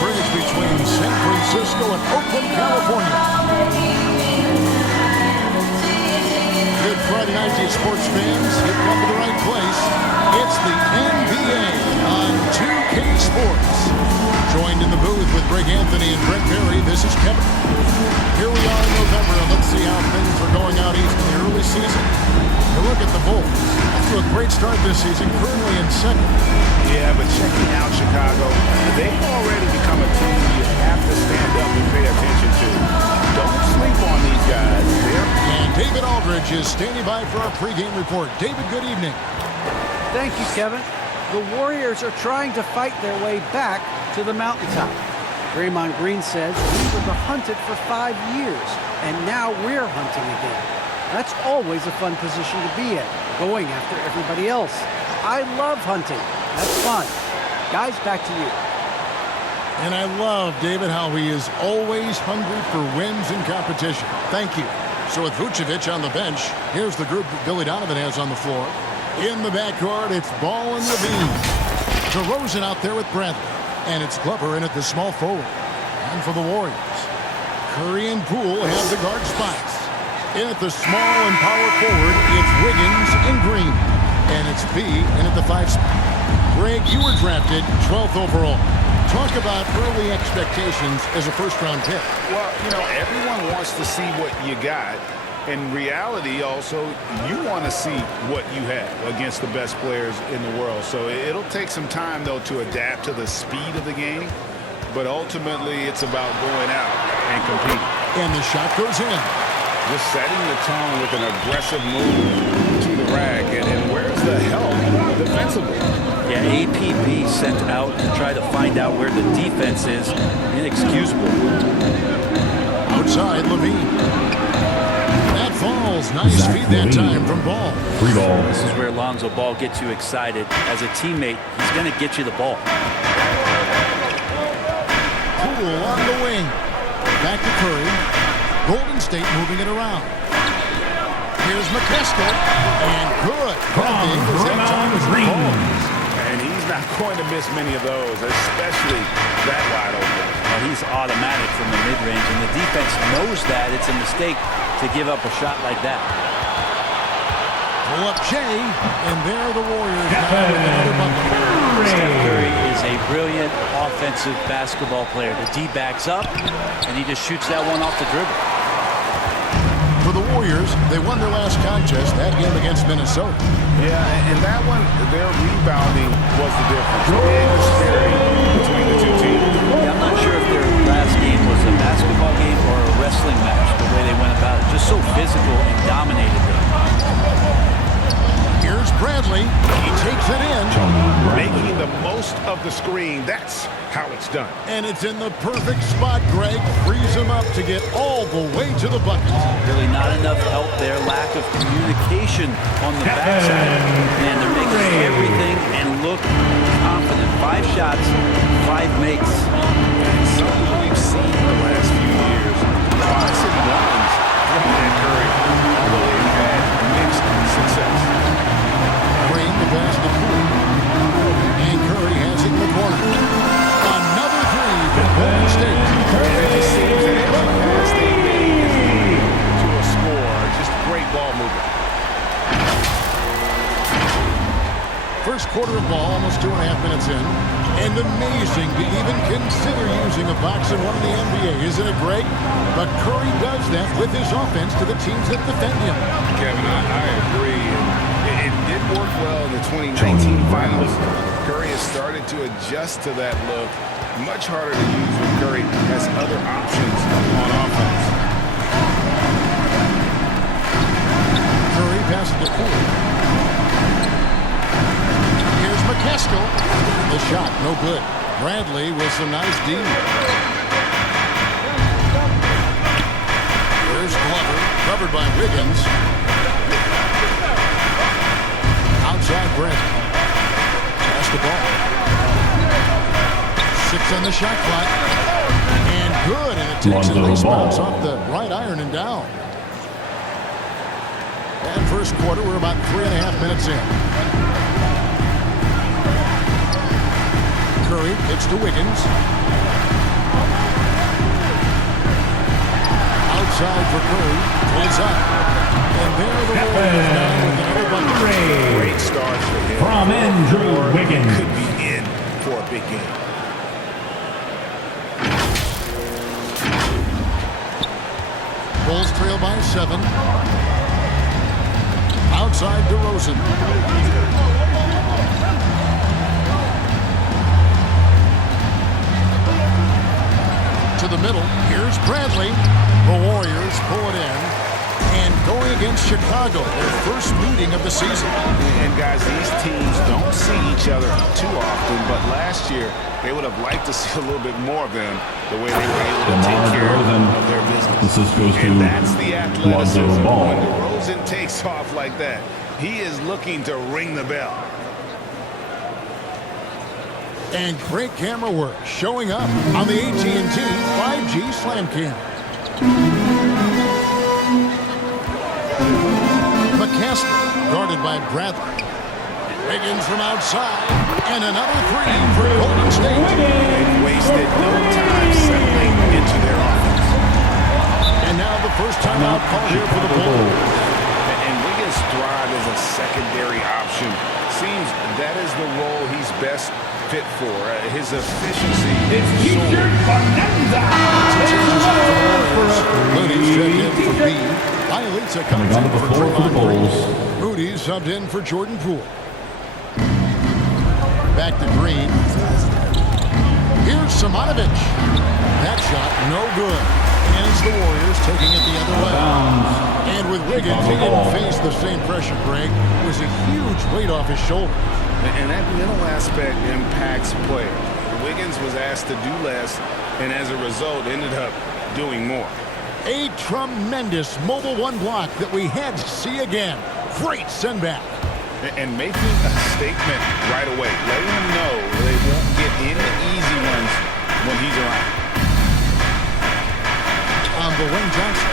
bridge between San Francisco and Oakland, California. Good Friday night to you sports fans. You've come to the right place. It's the NBA on 2K Sports. Joined in the booth with Greg Anthony and Brent Barry, this is Kevin. Here we are in November, and let's see how things are going out east in the early season. You look at the Bulls. After a great start this season, currently in second. Yeah, but checking out Chicago, they've already become a team you have to stand up and pay attention to. Don't sleep on these guys. And David Aldridge is standing by for our pregame report. David, good evening. Thank you, Kevin. The Warriors are trying to fight their way back to the mountaintop. Draymond Green says we were the hunted for 5 years, and now we're hunting again. That's always a fun position to be in, going after everybody else. I love hunting. That's fun. Guys, back to you. And I love, David, how he is always hungry for wins in competition. Thank you. So with Vucevic on the bench, here's the group that Billy Donovan has on the floor. In the backcourt, it's Ball and Levine. DeRozan out there with Bradley. And it's Glover in at the small forward. And for the Warriors, Curry and Poole have the guard spots. In at the small and power forward, it's Wiggins and Green. And it's B in at the 5 spot. Greg, you were drafted 12th overall. Talk about early expectations as a first-round pick. Well, you know, everyone wants to see what you got. In reality, also, you want to see what you have against the best players in the world. So it'll take some time, though, to adapt to the speed of the game. But ultimately, it's about going out and competing. And the shot goes in. Just setting the tone with an aggressive move to the rack. And where's the help defensively? Yeah, APB sent out to try to find out where the defense is. Inexcusable. Outside, Levine. That falls. Nice feed that time from Ball. Free ball. This is where Lonzo Ball gets you excited. As a teammate, he's going to get you the ball. Poole on the wing. Back to Curry. Golden State moving it around. Here's McCaskill. And good. And he's not going to miss many of those, especially that wide open. Well, he's automatic from the mid-range, and the defense knows that. It's a mistake to give up a shot like that. Pull up Shea, and there the Warriors now with another bucket. Steph Curry is a brilliant offensive basketball player. The D backs up, and he just shoots that one off the dribble. For the Warriors, they won their last contest, that game against Minnesota. Yeah, and that one, their rebounding was the difference. The disparity between the two teams. Yeah, I'm not sure if their last game was a basketball game or a wrestling match, the way they went about it. Just so physical and dominated them. Here's Bradley. He takes it in. Making the most of the screen. That's how it's done. And it's in the perfect spot, Greg. Frees him up to get all the way to the bucket. Really not enough help there. Lack of communication on the backside. And they're making everything and look confident. 5 shots, 5 makes. Something we've seen the last few years. Lots of ones from that Curry. Although they've had mixed success. Green, the pass to Poole. And Curry has it in the corner. Another 3 for Golden State. It just seems that every pass they made is leading to a score. Just great ball movement. First quarter of ball, almost 2.5 minutes in. And amazing to even consider using a box and one in the NBA, isn't it, Greg? But Curry does that with his offense to the teams that defend him. Kevin, I agree. It did work well in the 2019 finals. Curry has started to adjust to that look. Much harder to use when Curry has other options on offense. Curry passes to Poole. Here's McCaskill. The shot, no good. Bradley with some nice D. Here's Glover, covered by Wiggins. Outside Bradley. Pass the ball. 6 on the shot clock. And good. And it takes a nice bounce off the right iron and down. And first quarter, we're about 3.5 minutes in. Curry pitch to Wiggins. outside. And there the Warriors down with another bucket. Great start for him. From Andrew Wiggins. Could be in for a big game. Bulls trail by 7. Outside DeRozan. To the middle. Here's Bradley. The Warriors pull it in. And going against Chicago, their first meeting of the season. And guys, these teams don't see each other too often, but last year they would have liked to see a little bit more of them, the way they were able to take care of their business. Assist goes to And that's the athleticism. Lonzo Ball. When DeRozan takes off like that, he is looking to ring the bell. And great camera work showing up on the AT&T 5G Slam Cam. McCaskill guarded by Bradley. Wiggins from outside. And another three for Golden State. They've wasted no time settling into their offense. And now the first timeout call here for the Bulls. And Wiggins thrive as a secondary option. Seems that is the role he's best fit for. His efficiency is Featured Bonanza. Moody's checked in for B. Bielitsa comes Coming in onto the for floor for the Draymond Bulls. Green. Moody's subbed in for Jordan Poole. Back to Green. Here's Simonovic. That shot, no good. And it's the Warriors taking it the other way. And with Wiggins, he didn't face the same pressure, Greg. It was a huge weight off his shoulders. And that mental aspect impacts players. Wiggins was asked to do less, and as a result, ended up doing more. A tremendous Mobile One block that we had to see again. Great send back. And making a statement right away, letting them know they won't get any easy ones when he's around. On the wing, Johnson.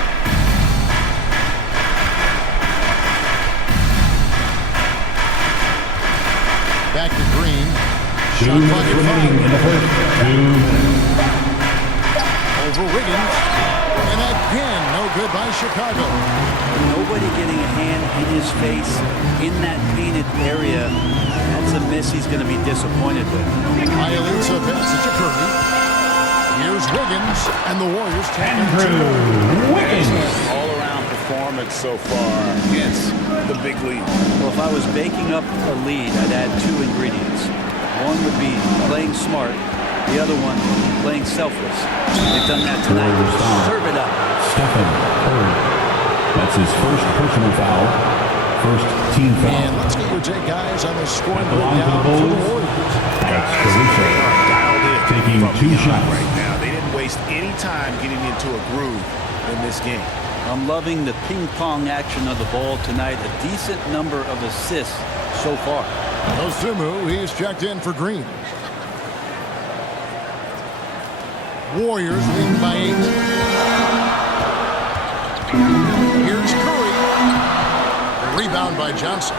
Back to Green. 2 Shot minutes clock at remaining in the 5. first. 2. Over Wiggins. And again, no good by Chicago. Nobody getting a hand in his face in that painted area. That's a miss he's going to be disappointed with. Bielitsa passes to Curry. Here's Wiggins, and the Warriors take Andrew Wiggins. All-around performance so far against the big lead. Well, if I was baking up a lead, I'd add 2 ingredients. One would be playing smart. The other one, playing selfless. They've done that tonight. Warriors foul. Serve it up. Stephen Curry. That's his first personal foul. First team foul. And let's get your take, guys, on the scoring At the line breakdown for the for the Bulls. Warriors. That's They Caruso. are dialed in Taking from 2 beyond shots. right now. They didn't waste any time getting into a groove in this game. I'm loving the ping pong action of the ball tonight. A decent number of assists so far. Osumu, he's checked in for Green. Warriors lead by 8. Here's Curry. Rebound by Johnson.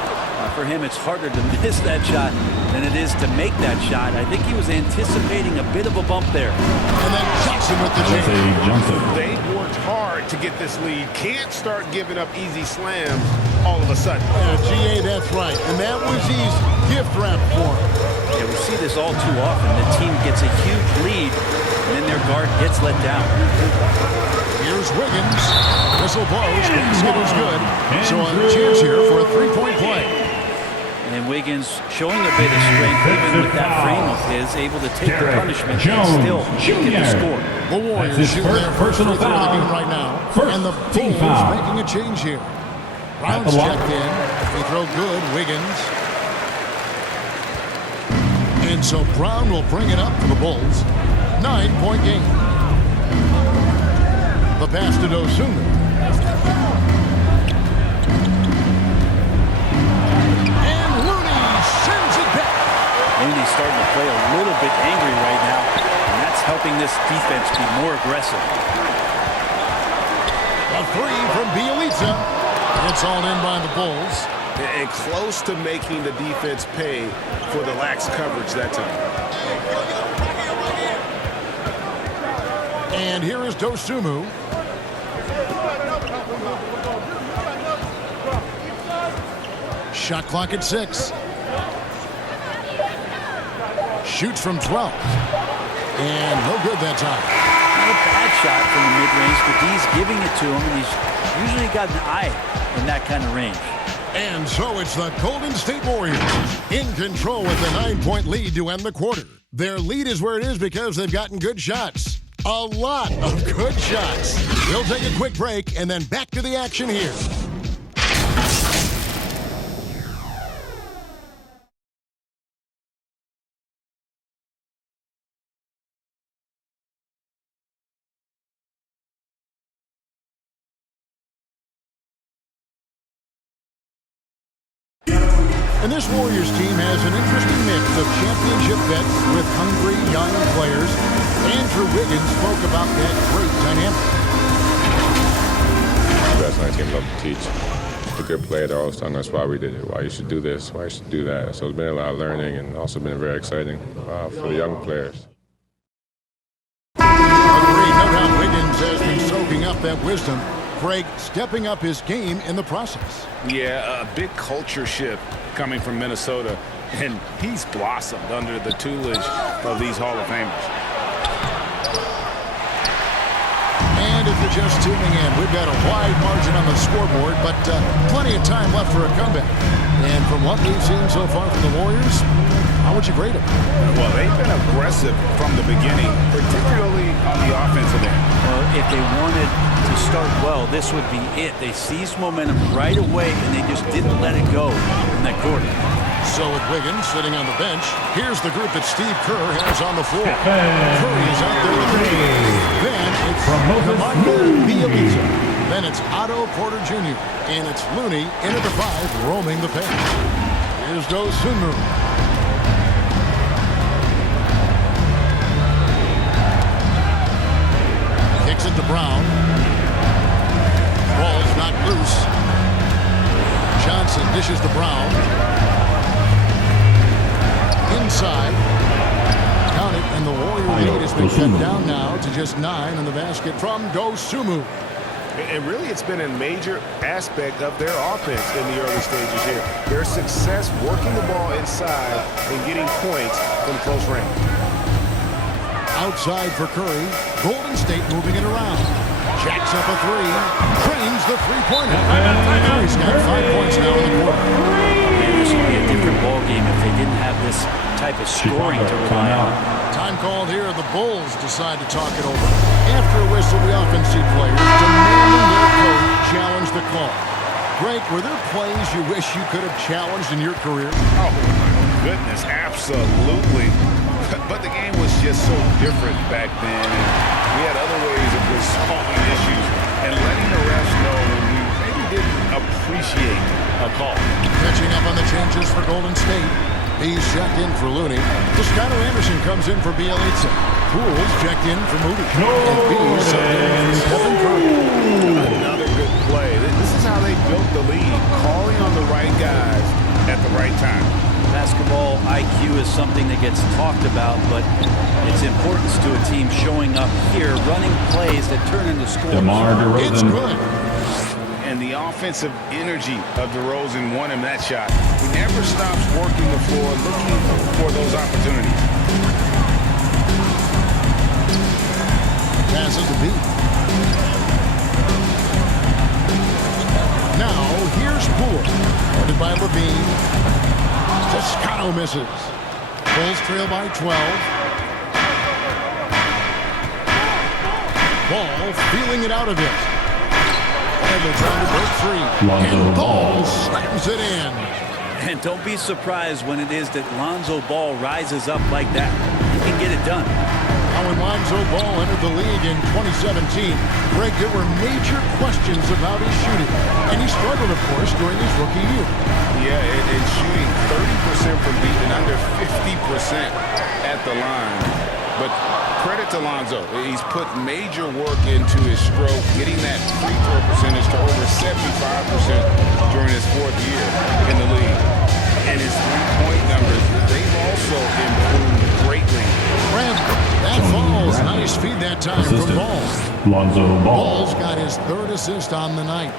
For him, it's harder to miss that shot than it is to make that shot. I think he was anticipating a bit of a bump there. And then Johnson with the That's change. a Johnson. They worked hard to get this lead. Can't start giving up easy slams all of a sudden. GA, that's right. And that was easy. Gift wrap for him. Yeah, we see this all too often. The team gets a huge lead, and then their guard gets let down. Here's Wiggins. Whistle blows. Basket is good. So a chance here for a three-point play. And Wiggins showing a bit of strength, even with that frame of his, able to take the Derek punishment Jones and still get the Jr. score. The Warriors his shoot first their personal free throw of the foul. game right now. First And the team Bulls foul. making a change here. At Brown's the line. checked in. Free throw good. Wiggins. And so Brown will bring it up for the Bulls. 9-point game. The pass to Dosunmu. And Looney sends it back. Looney's starting to play a little bit angry right now, and that's helping this defense be more aggressive. A three from Bielitsa. It's all in by the Bulls. And close to making the defense pay for the lax coverage that time. And here is Dosunmu. Shot clock at 6. Shoots from 12. And no good that time. Not a bad shot from the mid-range, but D's giving it to him, and he's usually got an eye in that kind of range. And so it's the Golden State Warriors in control with a 9-point lead to end the quarter. Their lead is where it is because they've gotten good shots. A lot of good shots. We'll take a quick break and then back to the action here. And this Warriors team has an interesting mix of championship vets with hungry young players. Andrew Wiggins spoke about that great dynamic. The best 19 love to teach. The good players are always telling us why we did it, why you should do this, why you should do that. So it's been a lot of learning and also been very exciting for the young players. Agreed. No doubt Wiggins has been soaking up that wisdom. Craig stepping up his game in the process. Yeah, a big culture shift coming from Minnesota, and he's blossomed under the tutelage of these Hall of Famers. And if you're just tuning in, we've got a wide margin on the scoreboard, but plenty of time left for a comeback. And from what we've seen so far from the Warriors, how would you grade them? Well, they've been aggressive from the beginning, particularly on the offensive end. Well, if they wanted to start well, this would be it. They seized momentum right away, and they just didn't let it go in that quarter. So with Wiggins sitting on the bench, here's the group that Steve Kerr has on the floor. Curry is out there with the team. Then it's Kemba Bielitsa. Then it's Otto Porter Jr. And it's Looney in at the 5, roaming the paint. Here's Dosunmu. Kicks it to Brown. Ball's not loose. Johnson dishes to Brown. Inside. Count it, and the Warrior lead has been cut down now to just 9 in the basket from Dosunmu. And really, it's been a major aspect of their offense in the early stages here. Their success working the ball inside and getting points from close range. Outside for Curry. Golden State moving it around. Jacks up a 3. Trains the three-pointer. Curry's got 5 points now in the quarter. Man, this would be a different ball game if they didn't have this type of scoring to rely on. Time called here. The Bulls decide to talk it over. After a whistle, we often see players demanding their coach challenge the call. Greg, were there plays you wish you could have challenged in your career? Oh, my goodness, absolutely. But the game was just so different back then. And we had other ways of resolving issues and letting the refs know when we maybe didn't appreciate a call. Catching up on the changes for Golden State. He's checked in for Looney. Toscano Anderson comes in for Bielitsa. Pools checked in for Moody. And B's subbed in for Stephen Curry. Another good play. This is how they built the lead, calling on the right guys at the right time. Basketball IQ is something that gets talked about, but its importance to a team showing up here, running plays that turn into scores. DeMar DeRozan. It's good. And the offensive energy of DeRozan won him that shot. He never stops working the floor, looking for those opportunities. Passes to B. Now, here's Poole. Guarded by Levine. Toscano misses. Bulls trail by 12. Ball feeling it out of it. And they're trying to break free. And Ball slams it in. And don't be surprised when it is that Lonzo Ball rises up like that. He can get it done. Now, when Lonzo Ball entered the league in 2017, Greg, there were major questions about his shooting. And he struggled, of course, during his rookie year. Yeah, and shooting 30% from deep and under 50% at the line. But credit to Lonzo. He's put major work into his stroke, getting that free throw percentage to over 75% during his 4th year in the league. And his three-point numbers, they've also improved greatly. That falls. Nice feed that time from Ball. Lonzo Ball. Ball's got his 3rd assist on the night.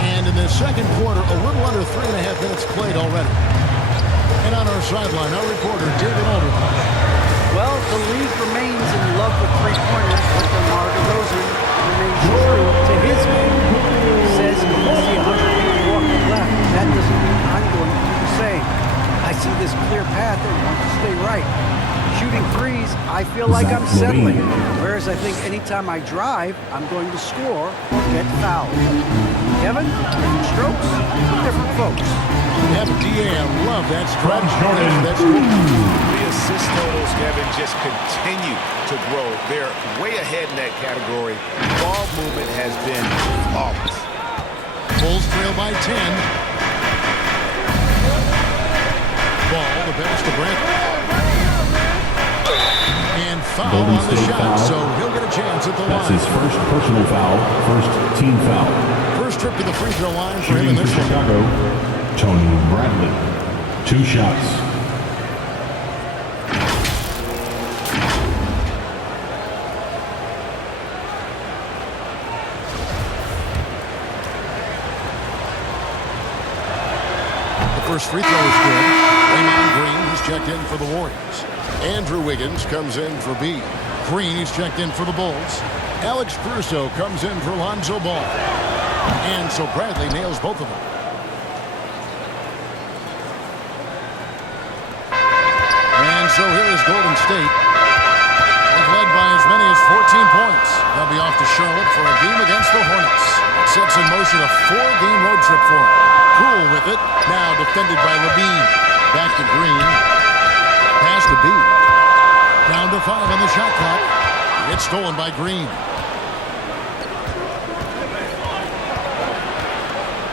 And in the second quarter, a little under 3.5 minutes played already. And on our sideline, our reporter, David Alderman. Well, the league remains in love with three-pointers, but DeMar DeRozan remains true to his game. He says he can see 100 feet walking left. That doesn't mean I'm going to do the same. I see this clear path and want to stay right. Shooting threes, I feel like I'm settling. Whereas I think anytime I drive, I'm going to score or get fouled. Kevin, different strokes, different folks. FDA, I love that stretch. That's The assist totals, Kevin, just continue to grow. They're way ahead in that category. Ball movement has been flawless. Bulls trail by 10. Ball, the pass to Brent. And foul Golden on the State shot, foul. so he'll get a chance at the That's line. his first personal foul, first team foul. First trip to the free throw line for him Shooting in for this one. Chicago, Tony Bradley. 2 shots. The first free throw is good. Draymond Green, he's checked in for the Warriors. Andrew Wiggins comes in for B. Green, he's checked in for the Bulls. Alex Caruso comes in for Lonzo Ball. And so Bradley nails both of them. And so here is Golden State. They've led by as many as 14 points. They'll be off to Charlotte for a game against the Hornets. That sets in motion a 4-game road trip for them. Poole with it. Now defended by Levine. Back to Green. Pass to B. Down to 5 on the shot clock. It's stolen by Green.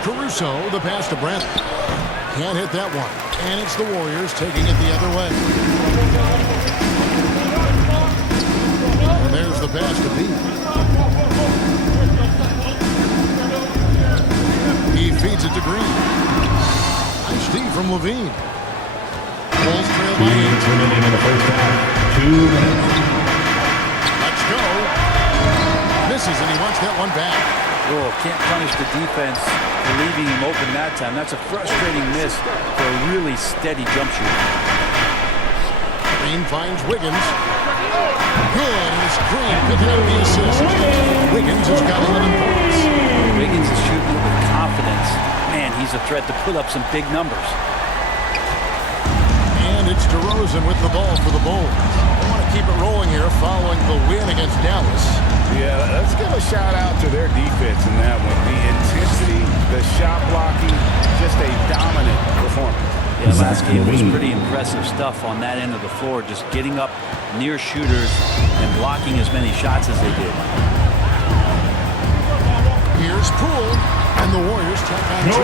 Caruso, the pass to Brent. Can't hit that one. And it's the Warriors taking it the other way. And there's the pass to B. He feeds it to Green. Nice D from Levine. Bulls trail by 8. 2 minutes remaining in the first half. 2 minutes. Let's go. Misses, and he wants that one back. Oh, can't punish the defense for leaving him open that time. That's a frustrating miss for a really steady jump shooter. Green finds Wiggins. Good, and it's Green picking up the assist. Wiggins has got 11 points. Wiggins is shooting with confidence. Man, he's a threat to put up some big numbers. And it's DeRozan with the ball for the Bulls. They want to keep it rolling here following the win against Dallas. Yeah, let's give a shout out to their defense in that one. The intensity, the shot blocking, just a dominant performance. Yeah, last game was pretty impressive stuff on that end of the floor, just getting up near shooters and blocking as many shots as they did. Here's Poole, and the Warriors tack on 2.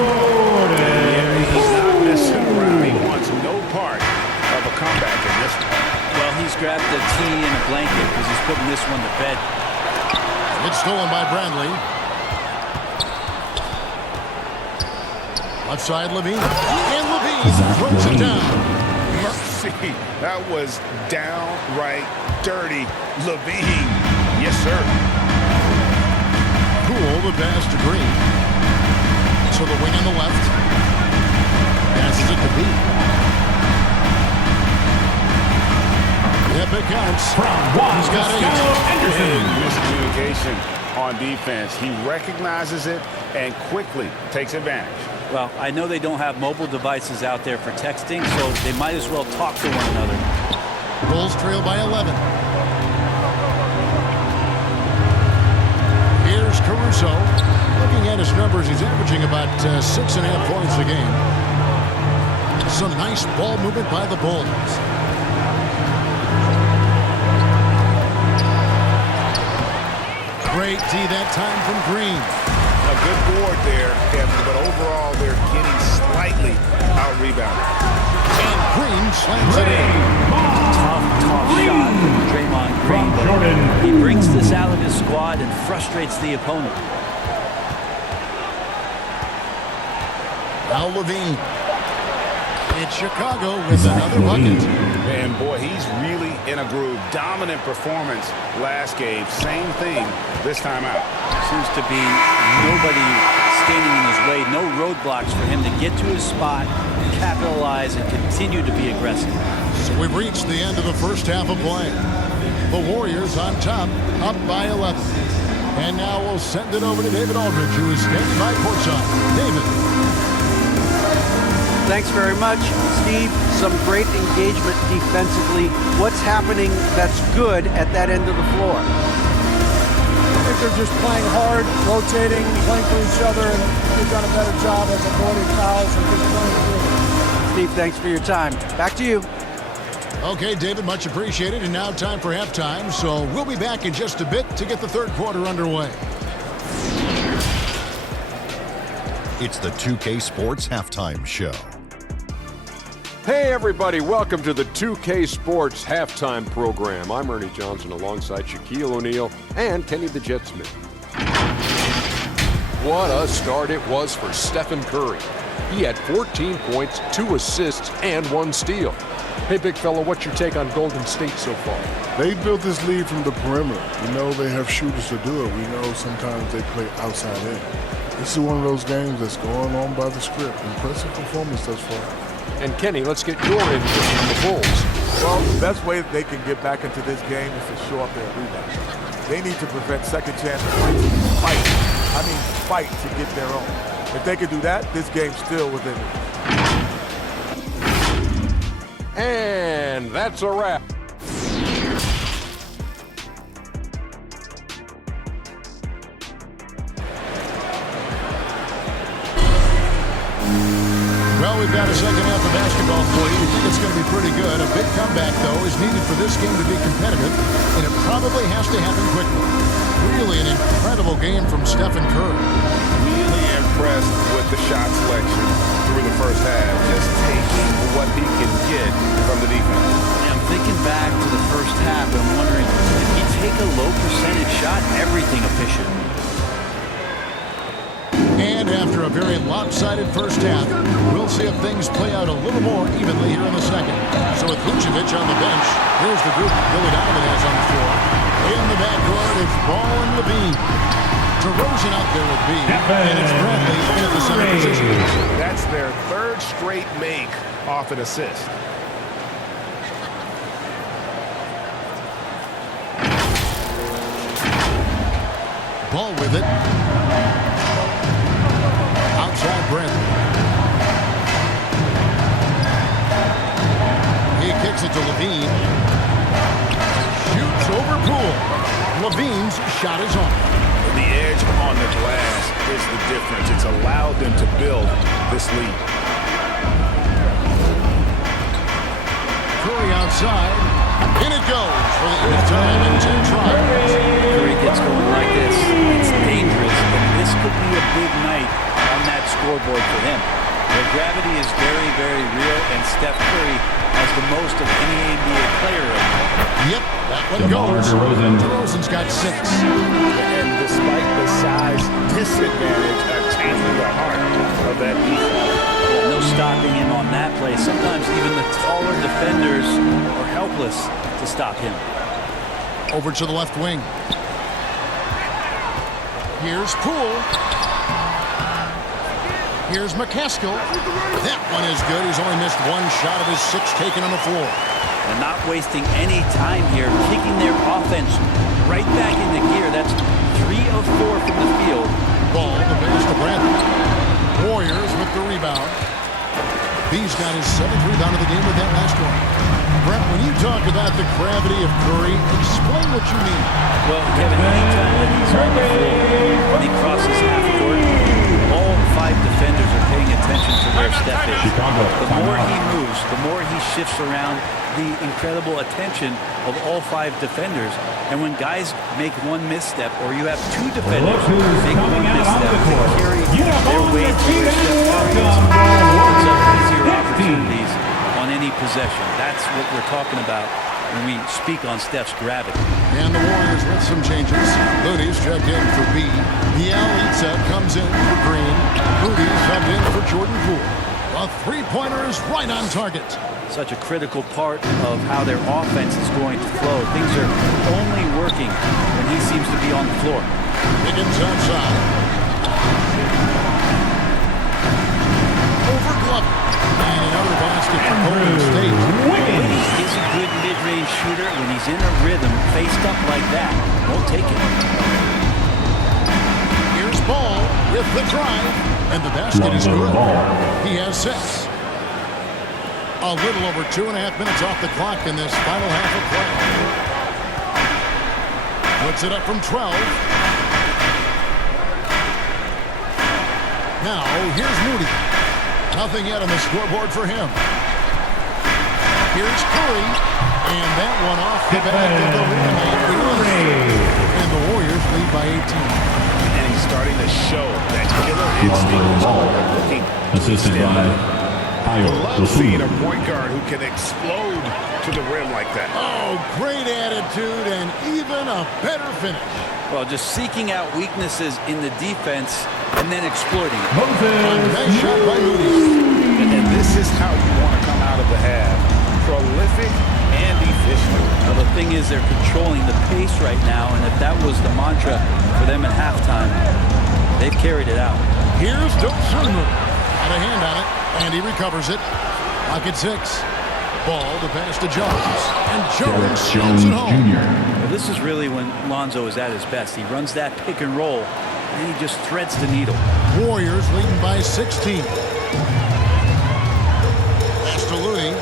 Yeah, he's not messing around. He wants no part of a comeback in this one. Well, he's grabbed a tee and a blanket because he's putting this one to bed. It's stolen by Bradley. Left side, Levine. And Levine throws it down. Mercy, that was downright dirty. Levine, yes, sir. Poole, the pass to Green. So the wing on the left. Passes it to B. Yep, it counts. He's got 8. Miscommunication on defense. He recognizes it and quickly takes advantage. Well, I know they don't have mobile devices out there for texting, so they might as well talk to one another. Bulls trail by 11. Here's Caruso. Looking at his numbers, he's averaging about 6.5 points a game. Some nice ball movement by the Bulls. Great D that time from Green. A good board there, Kevin, but overall they're getting slightly out-rebounded. And Green slams it in. Tough shot from Draymond Green. He brings this out of his squad and frustrates the opponent. Now Levine. It's Chicago with another bucket. And, boy, he's really in a groove. Dominant performance last game. Same thing this time out. Seems to be nobody standing in his way. No roadblocks for him to get to his spot, capitalize, and continue to be aggressive. So we've reached the end of the first half of play. The Warriors on top, up by 11. And now we'll send it over to David Aldridge, who is standing by courtside. David. Thanks very much, Steve. Some great engagement defensively. What's happening that's good at that end of the floor? I think they're just playing hard, rotating, playing for each other, and they've done a better job of avoiding fouls and just playing through. Steve, thanks for your time. Back to you. Okay, David, much appreciated. And now time for halftime. So we'll be back in just a bit to get the third quarter underway. It's the 2K Sports Halftime Show. Hey everybody, welcome to the 2K Sports Halftime Program. I'm Ernie Johnson alongside Shaquille O'Neal and Kenny the Jet Smith. What a start it was for Stephen Curry. He had 14 points, 2 assists, and 1 steal. Hey big fella, what's your take on Golden State so far? They built this lead from the perimeter. We know they have shooters to do it. We know sometimes they play outside in. This is one of those games that's going on by the script. Impressive performance thus far. And Kenny, let's get your input on the Bulls. Well, the best way they can get back into this game is to show up their rebound. They need to prevent second chance points. Fight to get their own. If they can do that, this game's still within it. And that's a wrap. Well, we've got a second half of basketball for you. We think it's going to be pretty good. A big comeback, though, is needed for this game to be competitive, and it probably has to happen quickly. Really an incredible game from Stephen Curry. Really impressed with the shot selection through the first half. Just taking what he can get from the defense. I'm thinking back to the first half, and I'm wondering, if he take a low percentage shot, everything efficient. And after a very lopsided first half, we'll see if things play out a little more evenly here in the second. So with Vucevic on the bench, here's the group Billy Donovan has on the floor. In the backcourt, it's Ball and Levine. DeRozan out there with B, and it's Bradley in at the center position. That's their third straight make off an assist. Ball with it. Outside Bradley. He kicks it to Levine. Shoots over Poole. Levine's shot is on. The edge on the glass is the difference. It's allowed them to build this lead. Curry outside. In it goes for the 8th time in 10 tries. Curry gets going like this. It's dangerous, and this could be a big night on that scoreboard for him. The gravity is very, very real, and Steph Curry has the most of any NBA player right now. Yep, that one goes. DeRozan's got 6. And despite the size disadvantage, attacking the heart of that defense. Yeah, no stopping him on that play. Sometimes even the taller defenders are helpless to stop him. Over to the left wing. Here's Poole. Here's McCaskill. That one is good. He's only missed 1 shot of his 6 taken on the floor. And not wasting any time here, kicking their offense right back into gear. That's 3 of 4 from the field. Ball, the pass to Bradley. Warriors with the rebound. He's got his 7th rebound of the game with that last one. Brett, when you talk about the gravity of Curry, explain what you mean. Well, Kevin, anytime that he's on the floor, when he crosses half court, all 5 defenders are paying attention to where Steph is. The more he moves, the more he shifts around, the incredible attention of all 5 defenders. And when guys make 1 misstep, or you have 2 defenders make 1 misstep, they carry their weight to where Steph Curry is. Opens up easier opportunities on any possession. That's what we're talking about when we speak on Steph's gravity. And the Warriors with some changes. Moody's checked in for B. Bielitsa comes in for Green. Moody's subbed in for Jordan Poole. A three-pointer is right on target. Such a critical part of how their offense is going to flow. Things are only working when he seems to be on the floor. Wiggins outside. Over Glover. And another basket for Golden State. Wiggins is a good mid-range shooter. When he's in a rhythm, faced up like that, won't take it. Here's Ball with the drive. And the basket is good. He has 6. A little over 2.5 minutes off the clock in this final half of play. Puts it up from 12. Now, here's Moody. Nothing yet on the scoreboard for him. Here's Curry. And that one off the back of the rim. And the Warriors lead by 18. And he's starting to show that killer instinct. Looking assisted by love seeing a point guard who can explode to the rim like that. Oh, great attitude and even a better finish. Well, just seeking out weaknesses in the defense and then exploiting it. Nice shot by Moody. And this is how you want to come out of the half. Prolific and efficient. Well, the thing is they're controlling the pace right now, and if that was the mantra for them at halftime, they've carried it out. Here's Dosunmu. Got a hand on it, and he recovers it. Lock at 6. Ball to pass to Jones. And Jones sends it home. Well, this is really when Lonzo is at his best. He runs that pick and roll, and he just threads the needle. Warriors leading by 16. Pass to Looney.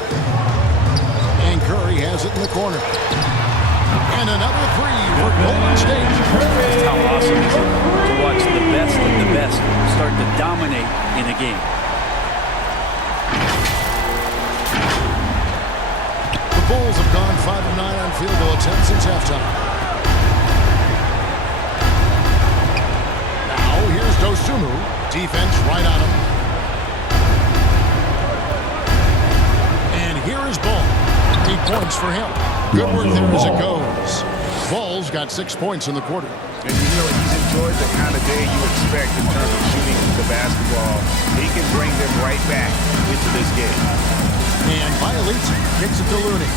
And Curry has it in the corner. And another 3 for Golden State. That's how awesome it is to watch the best of the best start to dominate in a game. The Bulls have gone 5 of 9 on field goal attempts since halftime. Now here's Dosunmu. Defense right on him. And here is Ball. 8 points for him. Good work there as it goes. Ball's got 6 points in the quarter. And you know, he's enjoyed the kind of day you expect in terms of shooting the basketball. He can bring them right back into this game. And Bielitsa kicks it to Looney.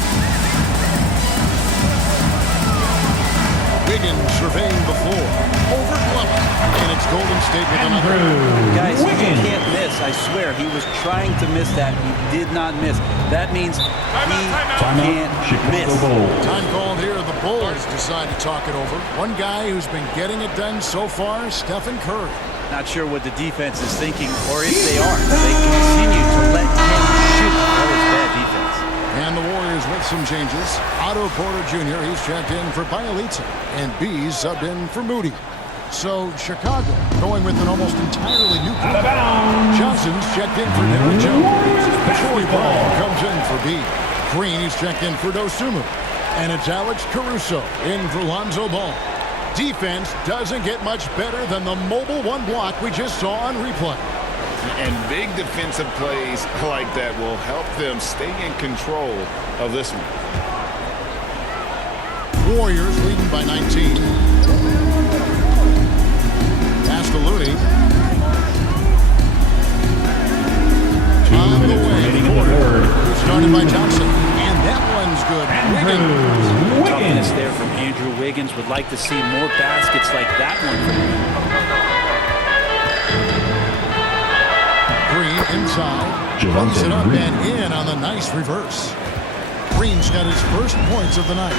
Wiggins surveying the floor. Over Glover. And it's Golden State with another. Guys, you can't miss. I swear, he was trying to miss that. He did not miss. That means he can't miss. Time called here. The Bulls decide to talk it over. One guy who's been getting it done so far, Stephen Curry. Not sure what the defense is thinking, or if they are. They continue to let him shoot. That is bad defense. And the Warriors with some changes. Otto Porter Jr., he's checked in for Bielitsa. And B's subbed in for Moody. So Chicago going with an almost entirely new group. Johnson's checked in for Derrick Jones. Troy Ball comes in for B. Green, he's checked in for Dosunmu. And it's Alex Caruso in for Lonzo Ball. Defense doesn't get much better than the mobile one block we just saw on replay. And big defensive plays like that will help them stay in control of this one. Warriors leading by 19. Pass to Looney. On the way, the quarter. Started by Johnson. And that one's good. Wiggins. Toughness there from Andrew Wiggins. Would like to see more baskets like that one from him. Green inside. Runs it up and in on the nice reverse. Green's got his first points of the night.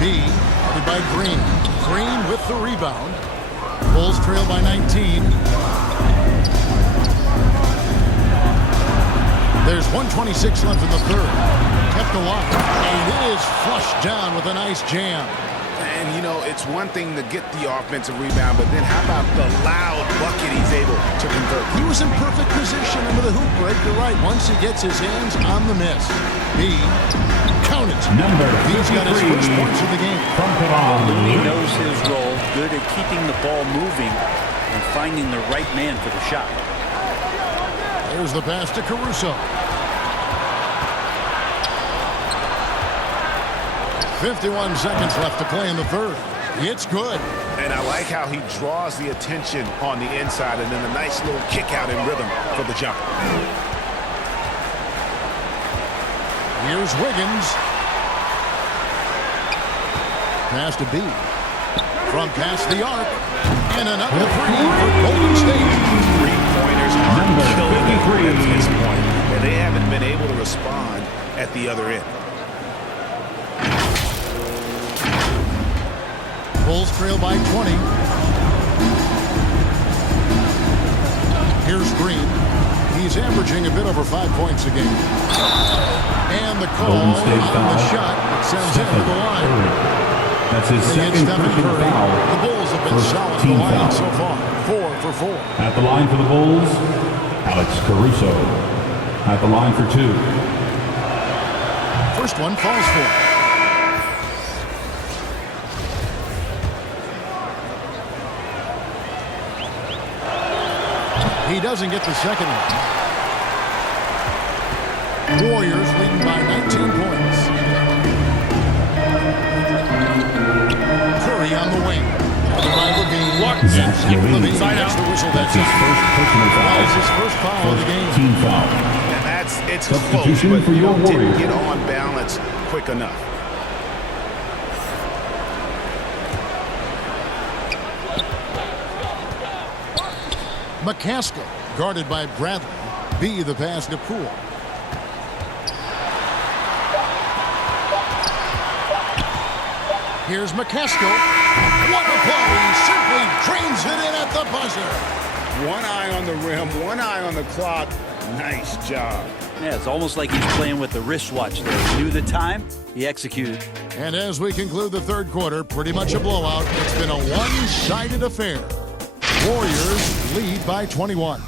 B, guarded by Green. Green with the rebound. Bulls trail by 19. There's 1:26 left in the third. Kept alive. And it is flushed down with a nice jam. And, you know, it's one thing to get the offensive rebound, but then how about the loud bucket he's able to convert? He was in perfect position under the hoop break. You're right. Once he gets his hands on the miss. B, count it. He's got his first points of the game. Looney knows his role. Good at keeping the ball moving and finding the right man for the shot. There's the pass to Caruso. 51 seconds left to play in the third. It's good. And I like how he draws the attention on the inside and then a nice little kick out in rhythm for the jumper. Here's Wiggins. Pass to B. From past the arc. And another three for Golden State. Three-pointers are killing them at this point. And they haven't been able to respond at the other end. Bulls trail by 20. Here's Green. He's averaging a bit over 5 points a game. And the call on the shot sends him to the line. That's his second personal foul. The Bulls have been solid at the line so far. 4 for 4. At the line for the Bulls, Alex Caruso. At the line for 2. First one falls for. He doesn't get the second one. Warriors leading by 19 points. Curry on the wing. By Levine. Zach Levine. That's the whistle. That's his first personal foul. That is his first foul of the game. Team foul. And it's close, Substitution but for your didn't Warriors. get on balance quick enough. McCaskill, guarded by Bradley. B, the pass to Poole. Here's McCaskill. What a play! He simply drains it in at the buzzer. One eye on the rim, one eye on the clock. Nice job. Yeah, it's almost like he's playing with the wristwatch there. He knew the time, he executed. And as we conclude the third quarter, pretty much a blowout. It's been a one-sided affair. Warriors lead by 21.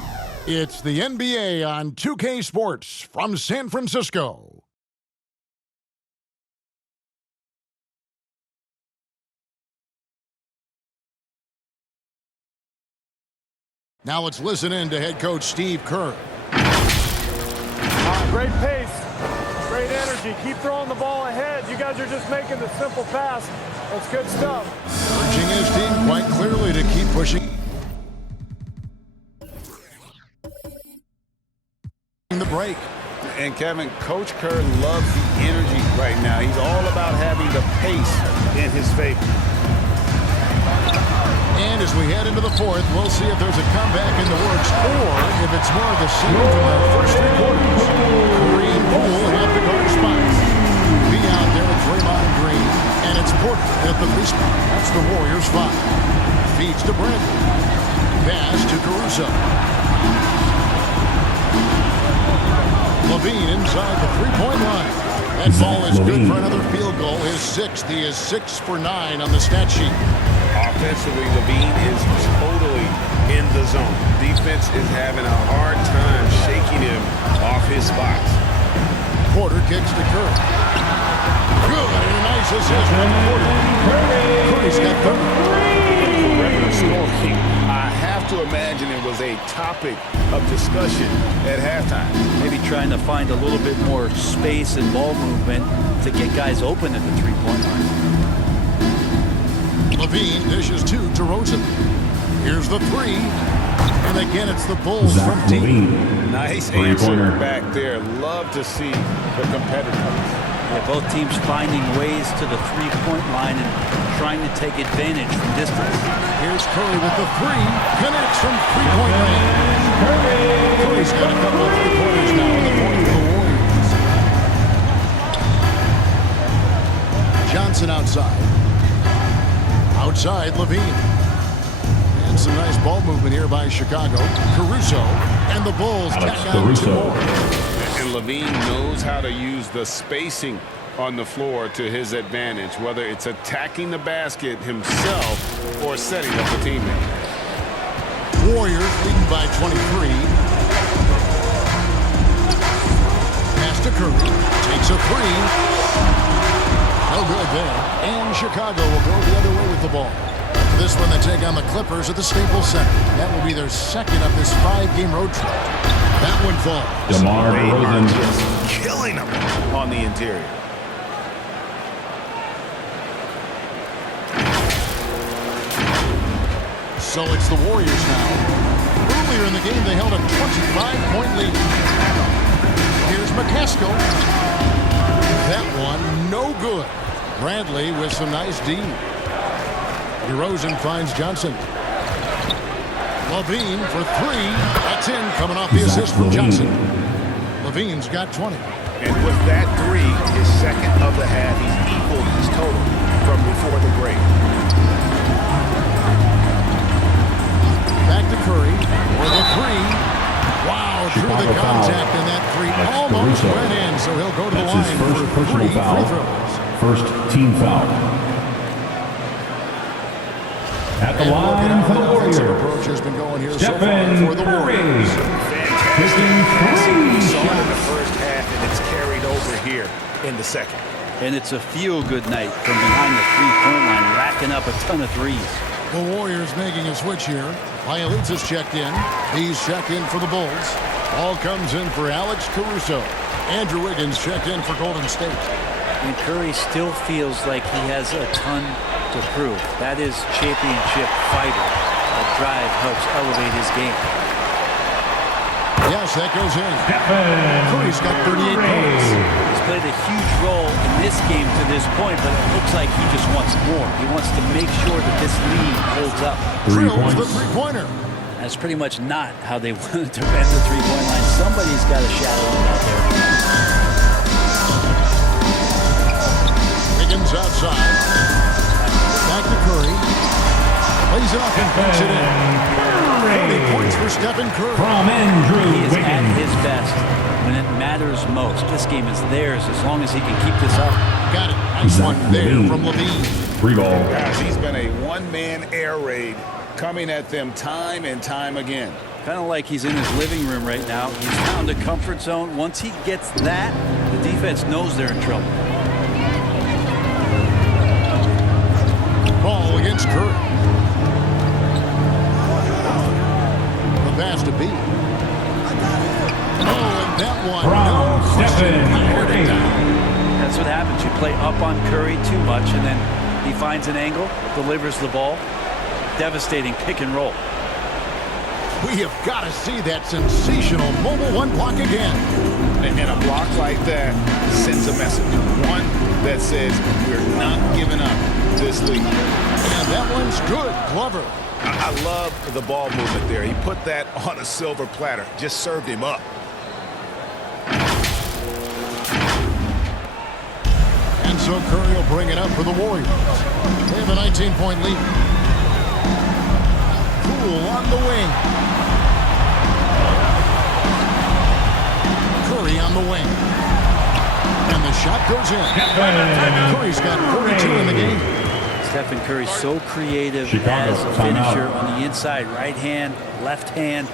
It's the NBA on 2K Sports from San Francisco. Now let's listen in to head coach Steve Kerr. Great pace, great energy. Keep throwing the ball ahead. You guys are just making the simple pass. That's good stuff. Urging his team quite clearly to keep pushing the break. And Kevin, Coach Kerr loves the energy right now. He's all about having the pace in his favor. And as we head into the fourth, we'll see if there's a comeback in the works or if it's more of the same from the first three quarters. Curry and Poole have the guard spots. Be out there with Draymond Green. And it's Porter at the three spot. That's the Warriors' 5. Feeds to Bradley. Pass to Caruso. Levine inside the three-point line. That ball is good for another field goal. His 6th. He is 6 for 9 on the stat sheet. Offensively, Levine is totally in the zone. Defense is having a hard time shaking him off his spots. Porter kicks to Curry. Good, and a nice assist from Porter. Curry's got 30. Regular scoring. I have to imagine it was a topic of discussion at halftime. Maybe trying to find a little bit more space and ball movement to get guys open at the three-point line. Levine dishes two to Rosen. Here's the three. And again, it's the Bulls Zach from deep. Levine. Nice Three-pointer. answer back there. Love to see the competitors. Yeah, both teams finding ways to the three-point line and trying to take advantage from distance. Here's Curry with the three. Connects from three-point range. Curry's got a couple of three-pointers now in the fourth for the Warriors. Johnson outside. Outside, Levine. And some nice ball movement here by Chicago. Caruso. And the Bulls Alex tack on Caruso. 2 more. And Levine knows how to use the spacing on the floor to his advantage, whether it's attacking the basket himself or setting up a teammate. Warriors leading by 23. Pass to Curry. Takes a three. No good there. And Chicago will go the other way with the ball. For this one, they take on the Clippers at the Staples Center. That will be their second of this 5-game road trip. That one falls. DeMar DeRozan. Just killing them on the interior. So it's the Warriors now. Earlier in the game, they held a 25-point lead. Here's McCaskill. That one, no good. Bradley with some nice D. DeRozan finds Johnson. Levine for three. That's in, coming off the assist from Johnson. Levine's got 20. And with that three, his second of the half, he's equaled his total from before the break. Back to Curry for the three. Wow, through the contact, and that three almost went in, so he'll go to the line for 3 free throws. First team foul. At the line for the Warriors, approach has been going here Stephen so far for the Curry. Warriors. We saw it in the first half, and it's carried over here in the second. And it's a feel-good night from behind the three-point line, racking up a ton of threes. The Warriors making a switch here. Bielitsa's checked in. He's checked in for the Bulls. Ball comes in for Alex Caruso. Andrew Wiggins checked in for Golden State. And Curry still feels like he has a ton to prove. That is championship fighter. That drive helps elevate his game. Yes, that goes in. Curry's got 38 points. He's played a huge role in this game to this point, but it looks like he just wants more. He wants to make sure that this lead holds up. Drills the three-pointer. That's pretty much not how they want to defend the three-point line. Somebody's got to shadow him out there. Wiggins outside. Back to Curry. Plays it up and puts it in. 30 points for Stephen Curry. From Andrew He is Wiggins. at his best when it matters most. This game is theirs as long as he can keep this up. Got it. Nice one there from Levine. Free ball. Guys, he's been a one-man air raid coming at them time and time again. Kind of like he's in his living room right now. He's found a comfort zone. Once he gets that, the defense knows they're in trouble. Ball against Curry. The pass to B. Oh, and that one. From Stephen Curry. That's what happens. You play up on Curry too much, and then he finds an angle, delivers the ball. Devastating pick and roll. We have got to see that sensational mobile one block again. And a block like that sends a message. One that says we're not giving up this lead. And that one's good. Glover. I love the ball movement there. He put that on a silver platter. Just served him up. And so Curry will bring it up for the Warriors. They have a 19-point lead. Poole on the wing. Curry on the wing. And the shot goes in. Curry's got 42 in the game. Stephen Curry so creative Chicago, as a finisher on the inside. Right hand, left hand.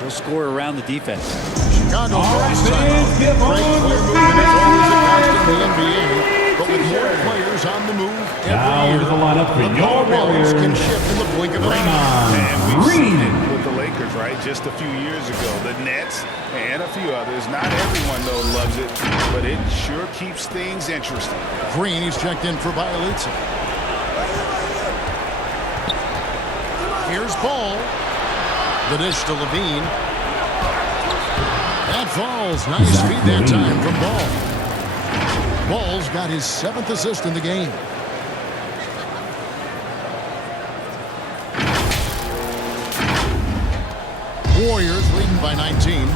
He'll score around the defense. Chicago falls timeout. Great player movement is always a constant in the NBA. But with more players on the move Now every into the year, lineup for the your Warriors can Warriors. shift in the blink of an eye. And we've Green. seen it with the Lakers, right? Just a few years ago. The Nets and a few others. Not everyone, though, loves it. But it sure keeps things interesting. Green, he's checked in for Bielitsa. Here's Ball. The dish to Levine. That falls. Nice feed that time from Ball. Ball's got his 7th assist in the game. Warriors leading by 19.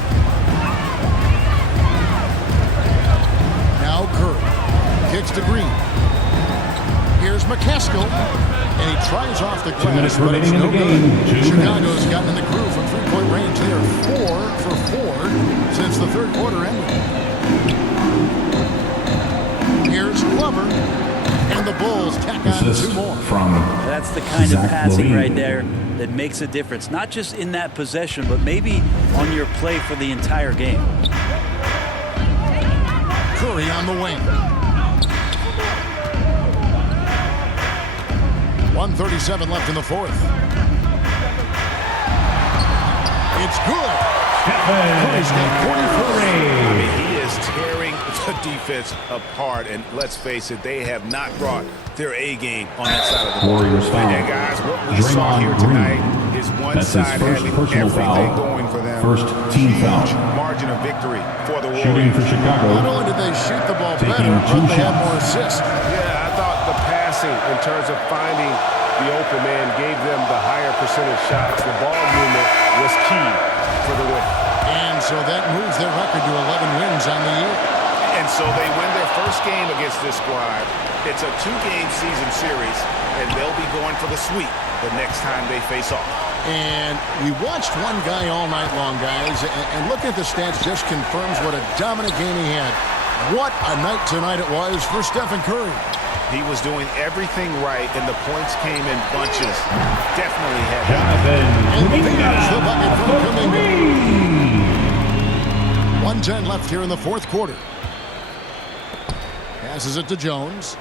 Now Curry. Kicks to Green. Here's McCaskill. And he tries off the glass, but it's no good. Chicago's gotten in the groove from three-point range. They are 4 for 4 since the third quarter ended. Here's Glover. And the Bulls tack on 2 more. That's the kind of Zach passing Levine. right there that makes a difference. Not just in that possession, but maybe on your play for the entire game. Curry on the wing. 1:37 left in the fourth. It's good. Curry's got 44. I mean, he is tearing the defense apart. And let's face it, they have not brought their A game on that side of the ball. Warriors foul. And guys, what we saw here tonight is one That's his side first having personal everything foul. going for them. First team foul. Margin of victory for the Shooting Warriors. for Chicago. Not only did they shoot the ball Taking better, two but they had shots. more assists. Yeah, I thought the passing in terms of finding the open man gave them the higher percentage shots. The ball movement was key for the win. And so that moves their record to 11 wins on the year. And so they win their first game against this squad. It's a 2-game season series, and they'll be going for the sweep the next time they face off. And we watched one guy all night long, guys, and looking at the stats just confirms what a dominant game he had. What a night tonight it was for Stephen Curry. He was doing everything right, and the points came in bunches. Definitely had And there's the bucket from Kuminga. 1:10 left here in the fourth quarter. Passes it to Jones.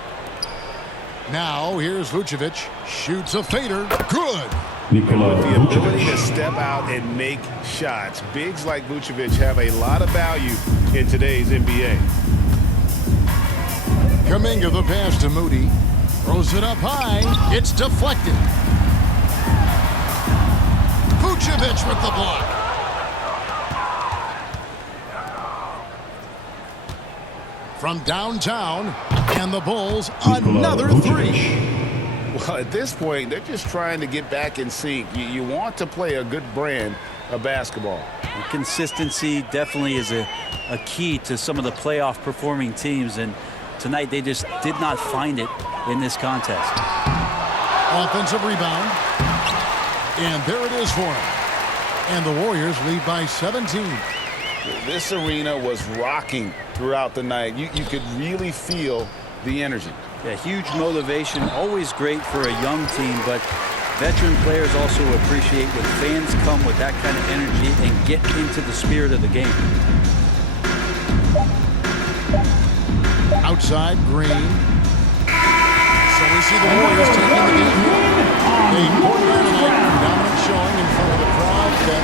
Now here's Vucevic. Shoots a fader. Good. Nikola the ability to Vucevic. step out and make shots. Bigs like Vucevic have a lot of value in today's NBA. Kuminga the pass to Moody. Throws it up high. It's deflected. Vucevic with the block. From downtown, and the Bulls another three. Well, at this point, they're just trying to get back in sync. You want to play a good brand of basketball. And consistency definitely is a key to some of the playoff performing teams, and tonight they just did not find it in this contest. Offensive rebound. And there it is for him. And the Warriors lead by 17. This arena was rocking throughout the night. You could really feel the energy. Yeah, huge motivation, always great for a young team, but veteran players also appreciate when fans come with that kind of energy and get into the spirit of the game. Outside, Green. So we see the Warriors taking the game here. A quarter tonight, dominant showing in front of the crowd that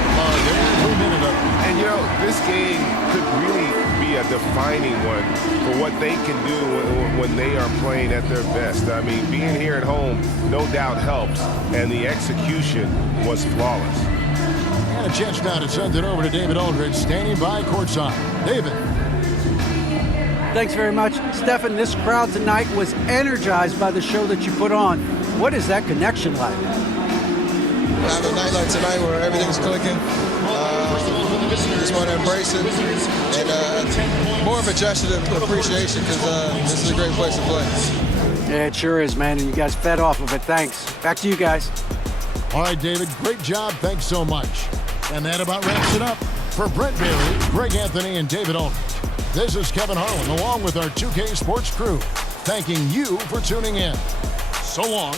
every minute of it. And, you know, this game could really be a defining one for what they can do when they are playing at their best. I mean, being here at home no doubt helps, and the execution was flawless. And a chance now to send it over to David Aldridge, standing by courtside. David. Thanks very much. Stephen, this crowd tonight was energized by the show that you put on. What is that connection like? Have a night like tonight where everything's clicking. Just want to embrace it. And more of a gesture of appreciation because this is a great place to play. Yeah, it sure is, man. And you guys fed off of it. Thanks. Back to you guys. All right, David. Great job. Thanks so much. And that about wraps it up. For Brent Bailey, Greg Anthony, and David Aldridge, this is Kevin Harlan along with our 2K Sports crew, thanking you for tuning in. So long.